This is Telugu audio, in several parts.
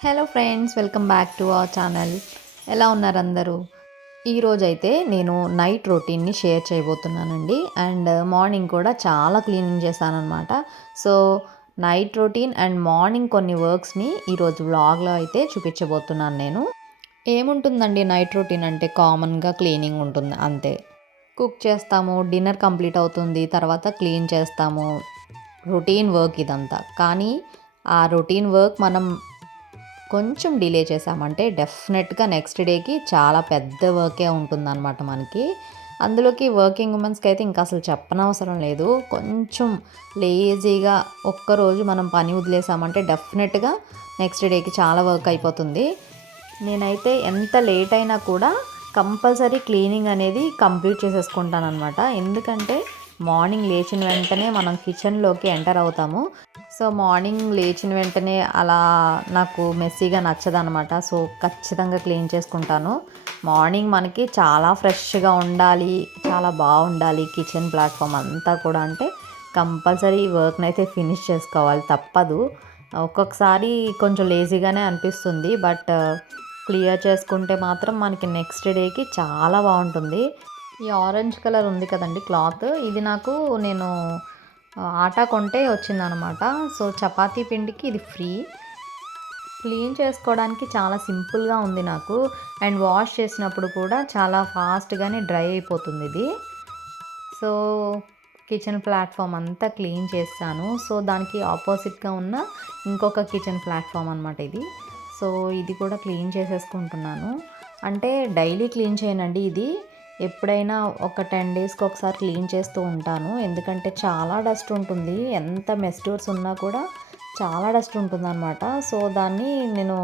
Hello friends welcome back to our channel ఎలా ఉన్నారు అందరూ? ఈరోజైతే నేను నైట్ రొటీన్ని షేర్ చేయబోతున్నానండి. అండ్ మార్నింగ్ uh, కూడా చాలా cleaning చేశానమాట so night routine and morning కొన్ని వర్క్స్ని ఈరోజు వ్లాగ్లో అయితే చూపించబోతున్నాను నేను. ఏముంటుందండి నైట్ రొటీన్ అంటే కామన్గా క్లీనింగ్ ఉంటుంది అంతే. కుక్ చేస్తాము డిన్నర్ కంప్లీట్ అవుతుంది తర్వాత క్లీన్ చేస్తాము. రొటీన్ వర్క్ ఇదంతా. కానీ ఆ రొటీన్ వర్క్ మనం కొంచెం డిలే చేసామంటే డెఫినెట్గా నెక్స్ట్ డేకి చాలా పెద్ద వర్కే ఉంటుందన్నమాట మనకి. అందులోకి వర్కింగ్ ఉమెన్స్కి అయితే ఇంకా అసలు చెప్పనవసరం లేదు. కొంచెం లేజీగా ఒక్కరోజు మనం పని వదిలేసామంటే డెఫినెట్గా నెక్స్ట్ డేకి చాలా వర్క్ అయిపోతుంది. నేనైతే ఎంత లేట్ అయినా కూడా కంపల్సరీ క్లీనింగ్ అనేది కంప్లీట్ చేసేసుకుంటాను అనమాట ఎందుకంటే మార్నింగ్ లేచిన వెంటనే మనం కిచెన్లోకి ఎంటర్ అవుతాము. సో మార్నింగ్ లేచిన వెంటనే అలా నాకు మెస్సీగా నచ్చదనమాట సో ఖచ్చితంగా క్లీన్ చేసుకుంటాను. మార్నింగ్ మనకి చాలా ఫ్రెష్గా ఉండాలి చాలా బాగుండాలి కిచెన్ ప్లాట్ఫామ్ అంతా కూడా. అంటే కంపల్సరీ వర్క్ని అయితే ఫినిష్ చేసుకోవాలి తప్పదు. ఒక్కొక్కసారి కొంచెం లేజీగానే అనిపిస్తుంది బట్ క్లియర్ చేసుకుంటే మాత్రం మనకి నెక్స్ట్ డేకి చాలా బాగుంటుంది. ఈ ఆరెంజ్ కలర్ ఉంది కదండి క్లాత్. ఇది నాకు నేను ఆటా కొంటే వచ్చిందనమాట. సో చపాతీ పిండికి ఇది ఫ్రీ. క్లీన్ చేసుకోవడానికి చాలా సింపుల్గా ఉంది నాకు. అండ్ వాష్ చేసినప్పుడు కూడా చాలా ఫాస్ట్గానే డ్రై అయిపోతుంది ఇది. సో కిచెన్ ప్లాట్ఫామ్ అంతా క్లీన్ చేస్తాను. సో దానికి ఆపోజిట్గా ఉన్న ఇంకొక కిచెన్ ప్లాట్ఫామ్ అనమాట ఇది. సో ఇది కూడా క్లీన్ చేసేసుకుంటున్నాను. అంటే డైలీ క్లీన్ చేయనండి ఇది. ఎప్పుడైనా ఒక టెన్ డేస్కి ఒకసారి క్లీన్ చేస్తూ ఉంటాను. ఎందుకంటే చాలా డస్ట్ ఉంటుంది. ఎంత మెస్టూర్స్ ఉన్నా కూడా చాలా డస్ట్ ఉంటుంది అనమాట సో దాన్ని నేను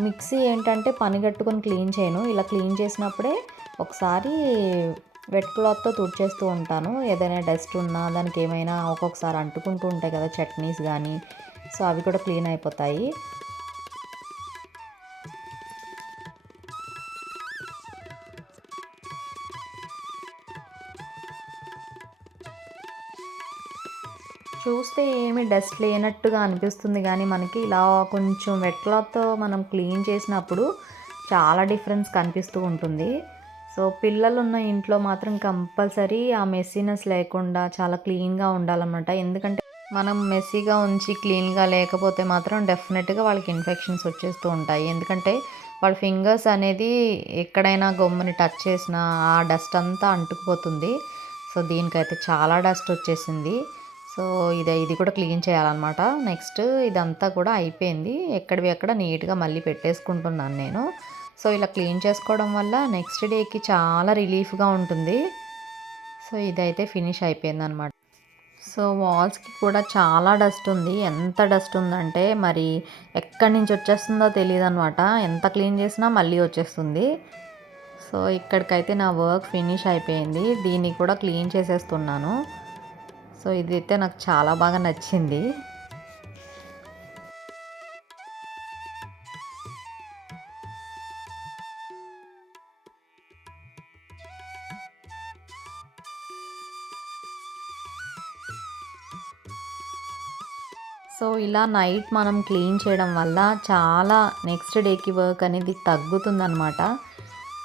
మిక్సీ ఏంటంటే పని కట్టుకొని క్లీన్ చేయను. ఇలా క్లీన్ చేసినప్పుడే ఒకసారి వెట్ క్లాత్తో తుడిచేస్తూ ఉంటాను. ఏదైనా డస్ట్ ఉన్నా దానికి ఏమైనా ఒక్కొక్కసారి అంటుకుంటూ ఉంటాయి కదా చట్నీస్ కానీ సో అవి కూడా క్లీన్ అయిపోతాయి. చూస్తే ఏమి డస్ట్ లేనట్టుగా అనిపిస్తుంది కానీ మనకి ఇలా కొంచెం వెట్ క్లాత్తో మనం క్లీన్ చేసినప్పుడు చాలా డిఫరెన్స్ కనిపిస్తూ ఉంటుంది. సో పిల్లలు ఉన్న ఇంట్లో మాత్రం కంపల్సరీ ఆ మెస్సీనెస్ లేకుండా చాలా క్లీన్గా ఉండాలన్నమాట. ఎందుకంటే మనం మెస్సీగా ఉంచి క్లీన్గా లేకపోతే మాత్రం డెఫినెట్గా వాళ్ళకి ఇన్ఫెక్షన్స్ వచ్చేస్తూ ఉంటాయి. ఎందుకంటే వాళ్ళ ఫింగర్స్ అనేది ఎక్కడైనా గొమ్మని టచ్ చేసినా ఆ డస్ట్ అంతా అంటుకుపోతుంది. సో దీనికైతే చాలా డస్ట్ వచ్చేసింది. సో ఇది ఇది కూడా క్లీన్ చేయాలన్నమాట. నెక్స్ట్ ఇదంతా కూడా అయిపోయింది. ఎక్కడివి ఎక్కడ నీట్గా మళ్ళీ పెట్టేసుకుంటున్నాను నేను. సో ఇలా క్లీన్ చేసుకోవడం వల్ల నెక్స్ట్ డేకి చాలా రిలీఫ్గా ఉంటుంది. సో ఇదైతే ఫినిష్ అయిపోయింది అనమాట సో వాల్స్కి కూడా చాలా డస్ట్ ఉంది. ఎంత డస్ట్ ఉందంటే మరి ఎక్కడి నుంచి వచ్చేస్తుందో తెలియదు అనమాట ఎంత క్లీన్ చేసినా మళ్ళీ వచ్చేస్తుంది. సో ఇక్కడికైతే నా వర్క్ ఫినిష్ అయిపోయింది. దీన్ని కూడా క్లీన్ చేసేస్తున్నాను. సో ఇదైతే నాకు చాలా బాగా నచ్చింది. సో ఇలా నైట్ మనం క్లీన్ చేయడం వల్ల చాలా నెక్స్ట్ డేకి వర్క్ అనేది తగ్గుతుందనమాట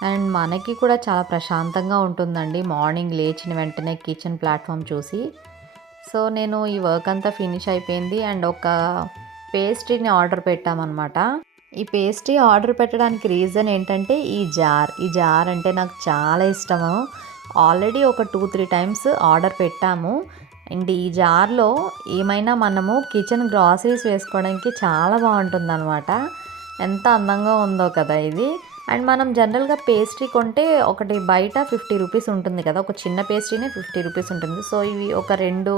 అండ్ మనకి కూడా చాలా ప్రశాంతంగా ఉంటుందండి మార్నింగ్ లేచిన వెంటనే కిచెన్ ప్లాట్ఫామ్ చూసి. సో నేను ఈ వర్క్ అంతా ఫినిష్ అయిపోయింది అండ్ ఒక పేస్ట్రీని ఆర్డర్ పెట్టామన్నమాట. ఈ పేస్ట్రీ ఆర్డర్ పెట్టడానికి రీజన్ ఏంటంటే ఈ జార్ ఈ జార్ అంటే నాకు చాలా ఇష్టము. ఆల్రెడీ ఒక టూ త్రీ టైమ్స్ ఆర్డర్ పెట్టాము. అండ్ ఈ జార్లో ఏమైనా మనము కిచెన్ గ్రాసరీస్ వేసుకోవడానికి చాలా బాగుంటుంది అనమాట ఎంత అందంగా ఉందో కదా ఇది. అండ్ మనం జనరల్గా పేస్ట్రీ కొంటే ఒకటి బయట ఫిఫ్టీ రూపీస్ ఉంటుంది కదా. ఒక చిన్న పేస్ట్రీనే ఫిఫ్టీ రూపీస్ ఉంటుంది. సో ఇవి ఒక రెండు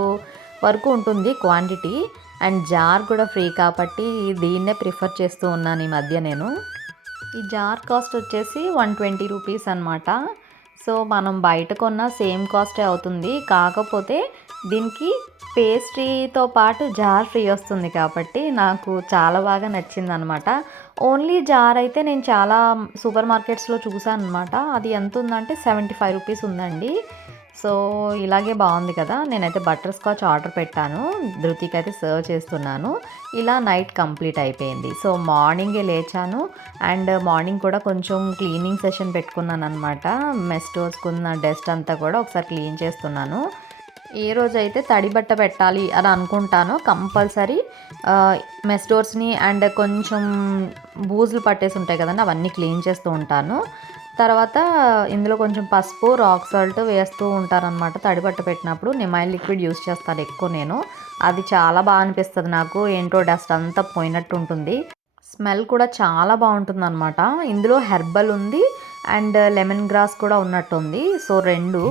వరకు ఉంటుంది క్వాంటిటీ. అండ్ జార్ కూడా ఫ్రీ కాబట్టి దీన్నే ప్రిఫర్ చేస్తూ ఉన్నాను ఈ మధ్య నేను. ఈ జార్ కాస్ట్ వచ్చేసి వన్ ట్వంటీ రూపీస్ అనమాట సో మనం బయట కొన్న సేమ్ కాస్టే అవుతుంది. కాకపోతే దీనికి పేస్ట్రీతో పాటు జార్ ఫ్రీ వస్తుంది కాబట్టి నాకు చాలా బాగా నచ్చింది అనమాట ఓన్లీ జార్ అయితే నేను చాలా సూపర్ మార్కెట్స్లో చూసాను అనమాట అది ఎంత ఉందంటే సెవెంటీ ఫైవ్ రూపీస్ ఉందండి. సో ఇలాగే బాగుంది కదా. నేనైతే బటర్ స్కాచ్ ఆర్డర్ పెట్టాను. ధృతికి అయితే సర్వ్ చేస్తున్నాను. ఇలా నైట్ కంప్లీట్ అయిపోయింది. సో మార్నింగే లేచాను. అండ్ మార్నింగ్ కూడా కొంచెం క్లీనింగ్ సెషన్ పెట్టుకున్నాను అనమాట మెస్టోస్కున్న డస్ట్ అంతా కూడా ఒకసారి క్లీన్ చేస్తున్నాను. ఏ రోజైతే తడి బట్ట పెట్టాలి అని అనుకుంటానో కంపల్సరీ మెస్ డోర్స్ని అండ్ కొంచెం బూజులు పట్టేసి ఉంటాయి కదండి అవన్నీ క్లీన్ చేస్తూ ఉంటాను. తర్వాత ఇందులో కొంచెం పసుపు రాక్ సాల్ట్ వేస్తూ ఉంటారనమాట తడి బట్ట పెట్టినప్పుడు నిమాయిల్ లిక్విడ్ యూస్ చేస్తాను ఎక్కువ నేను. అది చాలా బాగా అనిపిస్తుంది నాకు. ఏంటో డస్ట్ అంతా పోయినట్టు ఉంటుంది. స్మెల్ కూడా చాలా బాగుంటుంది అనమాట ఇందులో హెర్బల్ ఉంది అండ్ లెమన్ గ్రాస్ కూడా ఉన్నట్టుంది. సో రెండు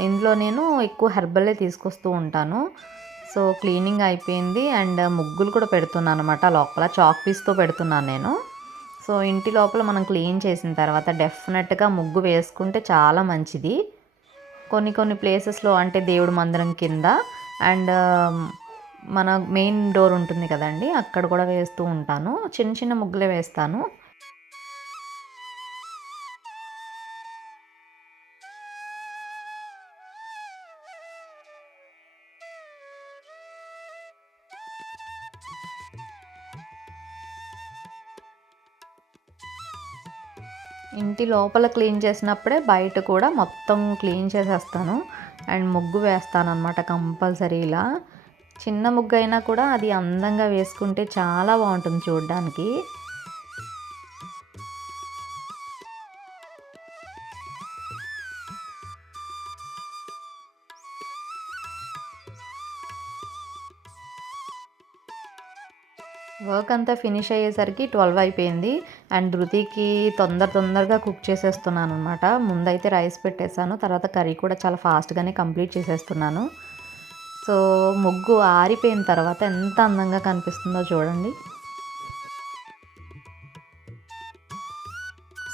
ఇందులో నేను ఎక్కువ హెర్బలే తీసుకొస్తూ ఉంటాను. సో క్లీనింగ్ అయిపోయింది అండ్ ముగ్గులు కూడా పెడుతున్నాను అనమాట లోపల చాక్ పీస్తో పెడుతున్నాను నేను. సో ఇంటి లోపల మనం క్లీన్ చేసిన తర్వాత డెఫినెట్గా ముగ్గు వేసుకుంటే చాలా మంచిది. కొన్ని కొన్ని ప్లేసెస్లో అంటే దేవుడు మందిరం కింద అండ్ మన మెయిన్ డోర్ ఉంటుంది కదండి అక్కడ కూడా వేస్తూ ఉంటాను. చిన్న చిన్న ముగ్గులే వేస్తాను. ఇంటి లోపల క్లీన్ చేసినప్పుడే బయట కూడా మొత్తం క్లీన్ చేసేస్తాను. అండ్ ముగ్గు వేస్తాను అనమాట కంపల్సరీ ఇలా. చిన్న ముగ్గు అయినా కూడా అది అందంగా వేసుకుంటే చాలా బాగుంటుంది చూడడానికి. వర్క్ అంతా ఫినిష్ అయ్యేసరికి ట్వెల్వ్ అయిపోయింది. అండ్ ధృతికి తొందర తొందరగా కుక్ చేసేస్తున్నాను అనమాట ముందైతే రైస్ పెట్టేశాను తర్వాత కర్రీ కూడా చాలా ఫాస్ట్గానే కంప్లీట్ చేసేస్తున్నాను. సో ముగ్గు ఆరిపోయిన తర్వాత ఎంత అందంగా కనిపిస్తుందో చూడండి.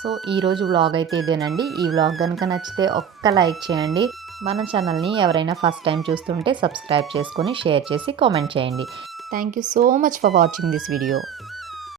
సో ఈరోజు వ్లాగ్ అయితే ఇదేనండి. ఈ వ్లాగ్ కనుక నచ్చితే ఒక్క లైక్ చేయండి. మన ఛానల్ని ఎవరైనా ఫస్ట్ టైం చూస్తుంటే సబ్స్క్రైబ్ చేసుకొని షేర్ చేసి కామెంట్ చేయండి. Thank you so much for watching this video.